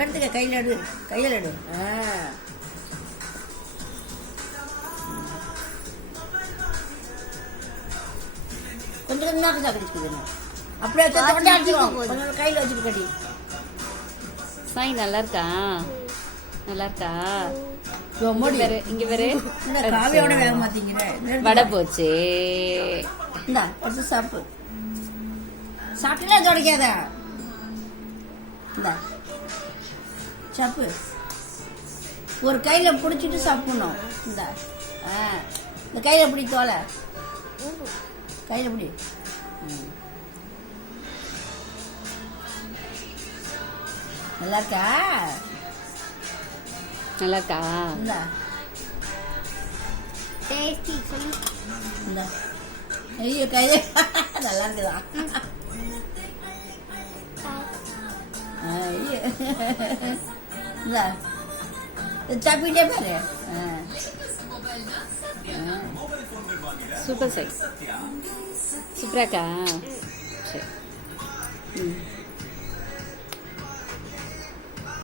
எடுத்துக்க கையில் எடு, கையில் எடு. கொஞ்சம் கொஞ்சம் தான் கடிச்சுக்குதுங்க. அப்படியே கொஞ்சம் கையில் வச்சுட்டு கடி. சாய் நல்லா இருக்கா? நல்லா இருக்கா? இங்க வேற காவியோட வேக மாத்தீங்க. வடை போச்சு. இந்தா எடுத்து சாப்பிடு. சாப்பிட்டுல தொடக்காத. இந்தா சாப்பு. ஒரு கையில பிடிச்சிட்டு சாப்பிடணும். இந்த இந்த கையில பிடி தோலை. கையில பிடி. நல்லா இருக்கா? நல்லா இருக்கா? இந்த டேஸ்டி சொல்லு. இந்த ஐயோ கையில நல்லா இருக்குதா? சாப்பிட்டே பாரு. சூப்பர் சாய். சூப்பராக்கா?